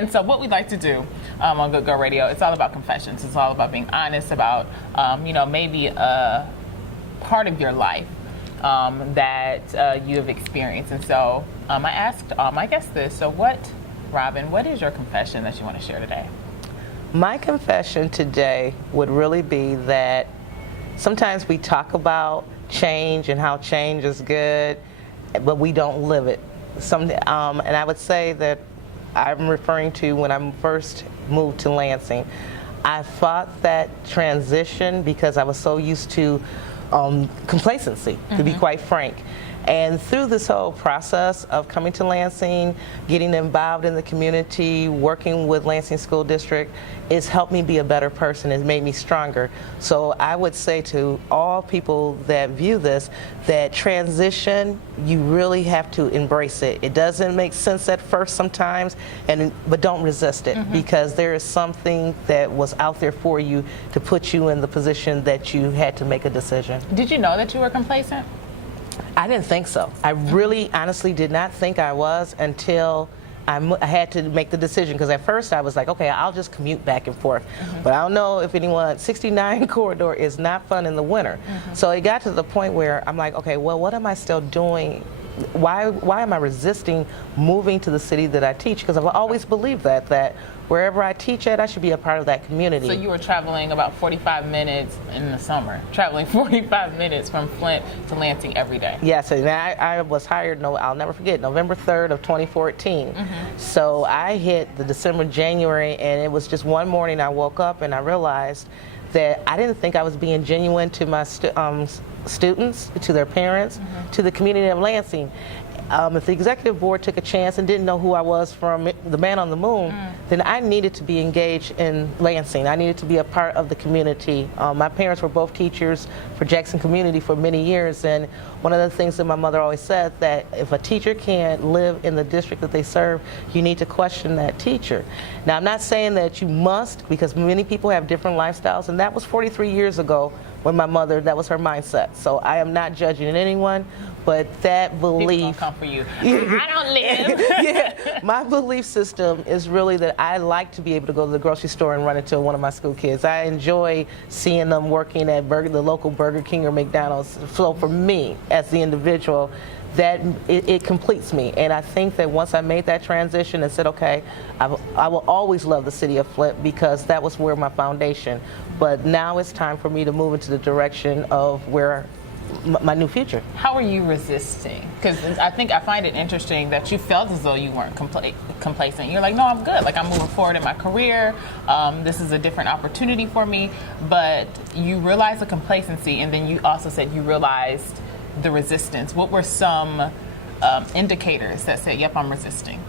And so what we like to do on Good Girl Radio, it's all about confessions. It's all about being honest about, maybe a part of your life that you have experienced. And so I asked my guests this. So Robyn, what is your confession that you want to share today? My confession today would really be that sometimes we talk about change and how change is good, but we don't live it. And I would say that I'm referring to when I first moved to Lansing. I fought that transition because I was so used to complacency, to be quite frank. And through this whole process of coming to Lansing, getting involved in the community, working with Lansing School District, it's helped me be a better person. It's made me stronger. So I would say to all people that view this, that transition, you really have to embrace it. It doesn't make sense at first sometimes, but don't resist it, because there is something that was out there for you to put you in the position that you had to make a decision. Did you know that you were complacent? I didn't think so. I really honestly did not think I was until I had to make the decision, because at first I was like, okay, I'll just commute back and forth. But I don't know if anyone, 69 corridor is not fun in the winter. So it got to the point where I'm like, okay, well, what am I still doing? Why am I resisting moving to the city that I teach? Because I've always believed that wherever I teach at, I should be a part of that community. So you were traveling about 45 minutes in the summer, traveling 45 minutes from Flint to Lansing every day. Yes, and I was hired, I'll never forget, November 3rd of 2014. So I hit the December, January, and it was just one morning I woke up and I realized that I didn't think I was being genuine to my students, to their parents, to the community of Lansing. If the executive board took a chance and didn't know who I was from the Man on the Moon, then I needed to be engaged in Lansing. I needed to be a part of the community. My parents were both teachers for Jackson community for many years, and one of the things that my mother always said, that if a teacher can't live in the district that they serve, you need to question that teacher. Now, I'm not saying that you must, because many people have different lifestyles, and that was 43 years ago when my mother, that was her mindset. So I am not judging anyone, but that belief. People come for you. I don't live. Yeah, my belief system is really that I like to be able to go to the grocery store and run into one of my school kids. I enjoy seeing them working at the local Burger King or McDonald's. So for me, as the individual, that it completes me. And I think that once I made that transition and said, okay, I will always love the city of Flint, because that was where my foundation. But now it's time for me to move into the direction of where my new future. How are you resisting? Because I find it interesting that you felt as though you weren't complacent. You're like, no, I'm good. Like, I'm moving forward in my career. This is a different opportunity for me. But you realized the complacency, and then you also said you realized the resistance. What were some indicators that said, yep, I'm resisting?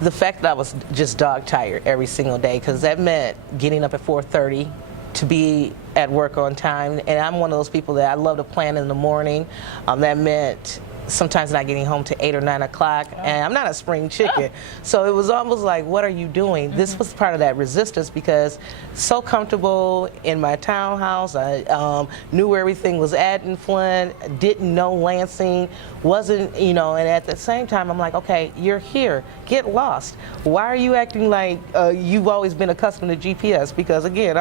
The fact that I was just dog tired every single day, because that meant getting up at 4:30 to be at work on time. And I'm one of those people that I love to plan in the morning. That meant sometimes not getting home to 8 or 9 o'clock, and I'm not a spring chicken. So it was almost like, what are you doing? This was part of that resistance, because so comfortable in my townhouse. I knew where everything was at in Flint, didn't know Lansing, wasn't, and at the same time, I'm like, okay, you're here, get lost. Why are you acting like you've always been accustomed to GPS? Because again,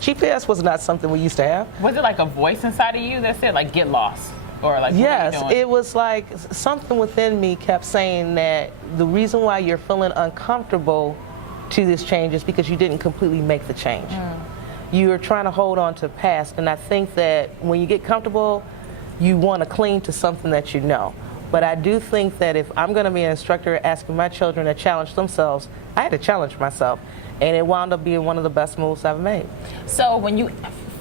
GPS was not something we used to have. Was it like a voice inside of you that said, like, get lost? Or like, yes, what are you doing? It was like something within me kept saying that the reason why you're feeling uncomfortable to this change is because you didn't completely make the change. You're trying to hold on to past, and I think that when you get comfortable, you want to cling to something that you know. But I do think that if I'm going to be an instructor asking my children to challenge themselves, I had to challenge myself, and it wound up being one of the best moves I've made. So when you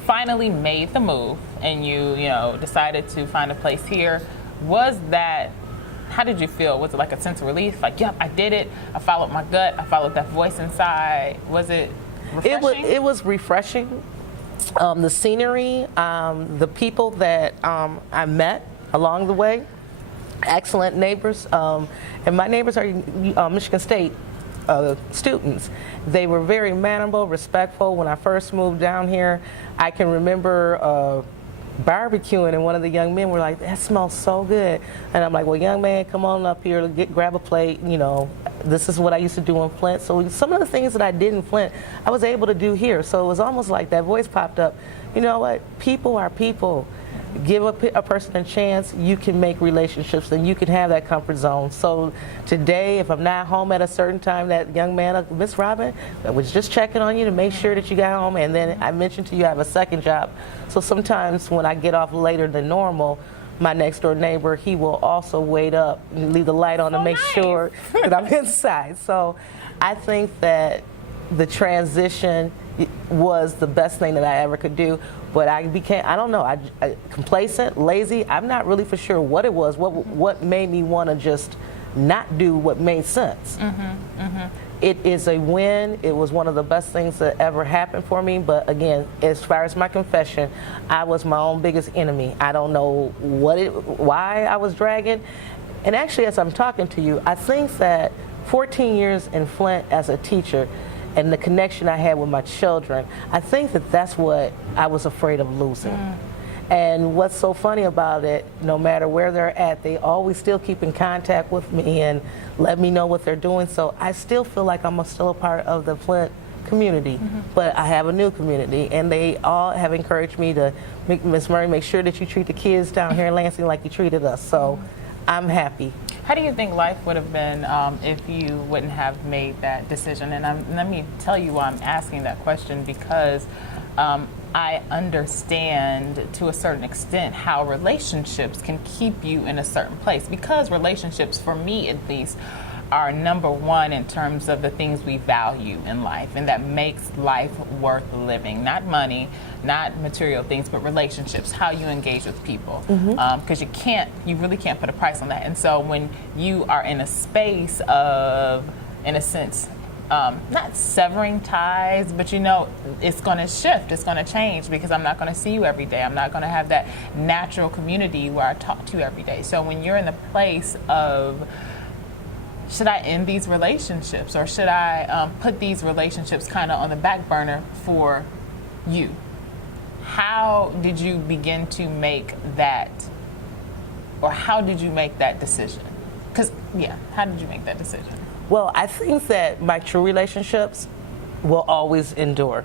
finally made the move and you decided to find a place here, how did you feel? Was it like a sense of relief? Like, yep, I did it. I followed my gut. I followed that voice inside. Was it refreshing? It was refreshing. The scenery, the people that I met along the way, excellent neighbors. And my neighbors are Michigan State students. They were very mannerable, respectful. When I first moved down here, I can remember barbecuing, and one of the young men were like, that smells so good. And I'm like, well, young man, come on up here, grab a plate, this is what I used to do in Flint. So some of the things that I did in Flint, I was able to do here. So it was almost like that voice popped up. You know what? People are people. Give a person a chance, you can make relationships and you can have that comfort zone. So today, if I'm not home at a certain time, that young man, Miss Robyn, I was just checking on you to make sure that you got home. And then I mentioned to you I have a second job. So sometimes when I get off later than normal, my next door neighbor, he will also wait up and leave the light on to make sure that I'm inside. So I think that the transition was the best thing that I ever could do. But I became, I don't know, I complacent, lazy. I'm not really for sure what it was, what made me want to just not do what made sense. It is a win. It was one of the best things that ever happened for me. But again, as far as my confession, I was my own biggest enemy. I don't know why I was dragging. And actually, as I'm talking to you, I think that 14 years in Flint as a teacher and the connection I had with my children, I think that that's what I was afraid of losing. And what's so funny about it, no matter where they're at, they always still keep in contact with me and let me know what they're doing. So I still feel like I'm still a part of the Flint community, but I have a new community, and they all have encouraged me to, Ms. Muray, make sure that you treat the kids down here in Lansing like you treated us. So I'm happy. How do you think life would have been if you wouldn't have made that decision? And let me tell you why I'm asking that question, because I understand to a certain extent how relationships can keep you in a certain place, because relationships, for me at least, are number one in terms of the things we value in life, and that makes life worth living. Not money, not material things, but relationships, how you engage with people. Because you really can't put a price on that. And so when you are in a space of, in a sense, not severing ties, but it's going to shift, it's going to change, because I'm not going to see you every day. I'm not going to have that natural community where I talk to you every day. So when you're in the place of, should I end these relationships, or should I put these relationships kind of on the back burner for you? How did you begin to make that, or how did you make that decision? How did you make that decision? Well, I think that my true relationships will always endure.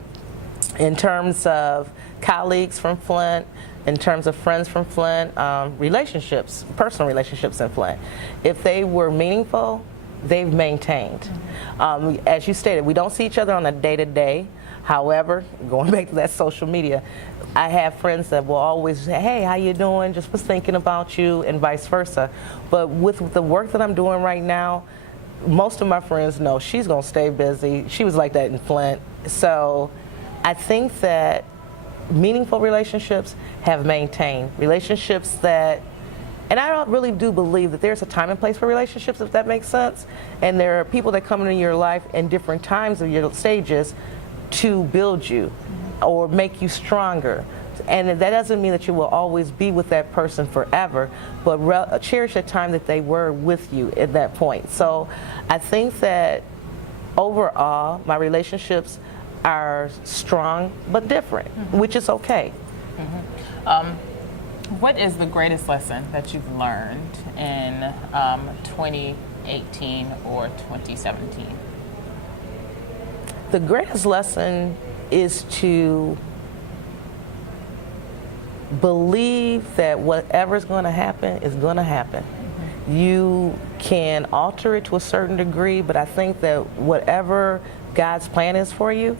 In terms of colleagues from Flint, in terms of friends from Flint, relationships, personal relationships in Flint, if they were meaningful, they've maintained. As you stated, we don't see each other on a day-to-day. However, going back to that social media, I have friends that will always say, hey, how you doing? Just was thinking about you, and vice versa. But with the work that I'm doing right now, most of my friends know she's going to stay busy. She was like that in Flint. So I think that meaningful relationships have maintained. Relationships that, and I really do believe that there's a time and place for relationships, if that makes sense. And there are people that come into your life in different times of your stages to build you or make you stronger. And that doesn't mean that you will always be with that person forever, but cherish the time that they were with you at that point. So I think that overall, my relationships are strong but different, which is okay. What is the greatest lesson that you've learned in 2018 or 2017? The greatest lesson is to believe that whatever's going to happen is going to happen. You can alter it to a certain degree, but I think that whatever God's plan is for you,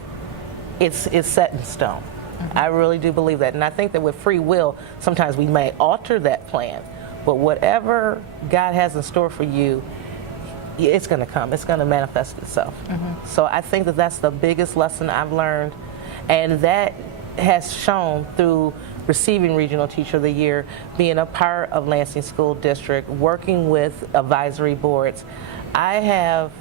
it's set in stone. I really do believe that. And I think that with free will, sometimes we may alter that plan, but whatever God has in store for you, it's going to come. It's going to manifest itself. So I think that that's the biggest lesson I've learned, and that has shown through receiving Regional Teacher of the Year, being a part of Lansing School District, working with advisory boards. I have,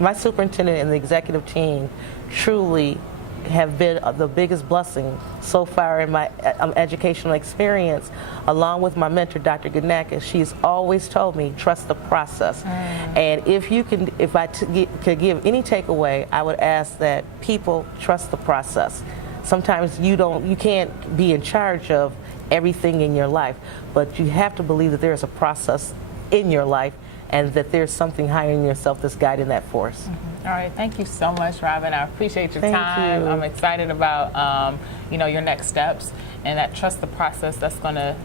my superintendent and the executive team truly have been the biggest blessing so far in my educational experience, along with my mentor, Dr. Ganaka. She's always told me, trust the process. And if I could give any takeaway, I would ask that people trust the process. Sometimes you can't be in charge of everything in your life, but you have to believe that there is a process in your life, and that there's something higher in yourself that's guiding that force. All right, thank you so much, Robyn. I appreciate your Thank time. you. I'm excited about your next steps, and that trust the process that's gonna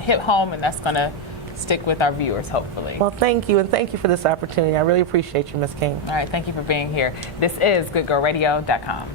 hit home, and that's gonna stick with our viewers, hopefully. Well, thank you, and thank you for this opportunity. I really appreciate you, Ms. King. All right, thank you for being here. This is GoodGirlRadio.com.